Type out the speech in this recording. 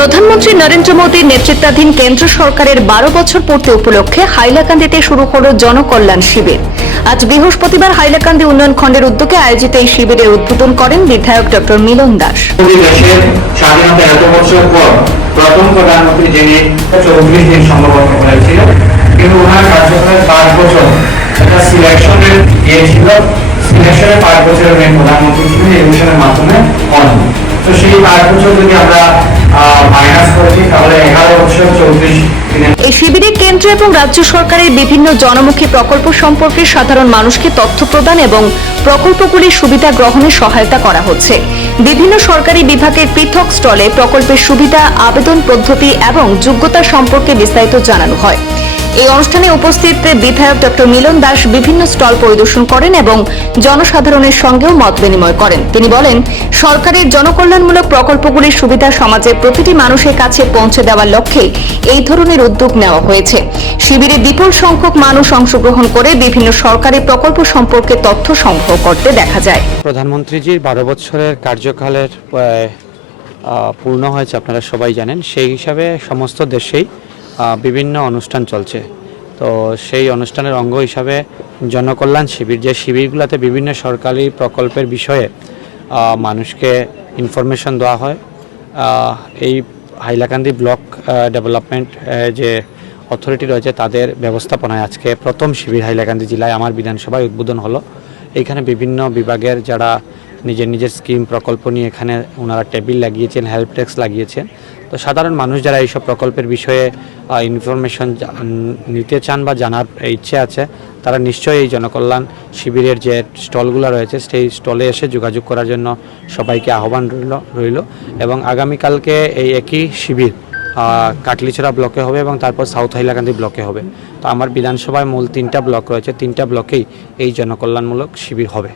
প্রধানমন্ত্রী নরেন্দ্র মোদীর নেতৃত্বাধীন কেন্দ্র সরকারের 12 বছর পূর্তি উপলক্ষে হাইলাকান্দিতে শুরু হল জনকল্যাণ শিবির। আজ বৃহস্পতিবার হাইলাকান্দি উন্নয়ন খণ্ডের উদ্যোগে আয়োজিত এই শিবিরের উদ্বোধন করেন বিধায়ক ডক্টর মিলন দাস। দেশের স্বাধীনতা এত বছর পর প্রথম প্রধানমন্ত্রী যিনি 34 দিন সম্ভবত হয়েছিল, কিন্তু ওনার কার্যকালের 5 বছর একটা সিলেকশনের ছিল, সিলেকশনের 5 বছরের মেন প্রধানমন্ত্রী ছিলেন এই মিশনের মাধ্যমে হন। তো সেই 5 বছর যদি আমরা মাইনাস করি তাহলে 11 বছর 34 দিনের। এই শিবিরে কেন্দ্র এবং রাজ্য সরকারের বিভিন্ন জনমুখী প্রকল্প সম্পর্কে সাধারণ মানুষকে তথ্য প্রদান এবং প্রকল্পগুলির সুবিধা গ্রহণে সহায়তা করা হচ্ছে। বিভিন্ন সরকারি বিভাগের পৃথক স্টলে প্রকল্পের সুবিধা, আবেদন পদ্ধতি এবং যোগ্যতা সম্পর্কে বিস্তারিত জানানো হয়। এই অনুষ্ঠানে উপস্থিত বিধায়ক ডক্টর মিলন দাস বিভিন্ন স্টল পরিদর্শন করেন এবং জনসাধারণের সঙ্গেও মত বিনিময় করেন। তিনি বলেন, সরকারের জনকল্যাণমূলক প্রকল্পগুলির সুবিধা সমাজের প্রতিটি মানুষের কাছে পৌঁছে দেওয়ার লক্ষ্যে এই ধরনের উদ্যোগ নেওয়া হয়েছে। শিবিরে বিপুল সংখ্যক মানুষ অংশগ্রহণ করে বিভিন্ন সরকারি প্রকল্প সম্পর্কে তথ্য সংগ্রহ করতে দেখা যায়। প্রধানমন্ত্রীজির 12 বছরের কার্যকালের পূর্ণ হয়েছে, আপনারা সবাই জানেন। সেই হিসাবে সমস্ত দেশেই বিভিন্ন অনুষ্ঠান চলছে। তো সেই অনুষ্ঠানের অঙ্গ হিসাবে জনকল্যাণ শিবির, যে শিবিরগুলোতে বিভিন্ন সরকারি প্রকল্পের বিষয়ে মানুষকে ইনফরমেশন দেওয়া হয়, এই হাইলাকান্দি ব্লক ডেভেলপমেন্ট যে অথরিটি রয়েছে তাদের ব্যবস্থাপনায় আজকে প্রথম শিবির হাইলাকান্দি জেলায় আমার বিধানসভায় উদ্বোধন হলো। এইখানে বিভিন্ন বিভাগের যারা নিজের নিজের স্কিম প্রকল্প নিয়ে এখানে ওনারা টেবিল লাগিয়েছেন, হেল্প ডেস্ক লাগিয়েছেন। তো সাধারণ মানুষ যারা এইসব প্রকল্পের বিষয়ে ইনফরমেশন নিতে চান বা জানার ইচ্ছে আছে, তারা নিশ্চয়ই এই জনকল্যাণ শিবিরের যে স্টলগুলো রয়েছে সেই স্টলে এসে যোগাযোগ করার জন্য সবাইকে আহ্বান রইল। এবং আগামীকালকে এই একই শিবির কাটলিছড়া ব্লকে হবে এবং তারপর সাউথ হাইলাকান্দি ব্লকে হবে। তো আমার বিধানসভায় মূল 3টা ব্লক রয়েছে, 3টা ব্লকেই এই জনকল্যাণমূলক শিবির হবে।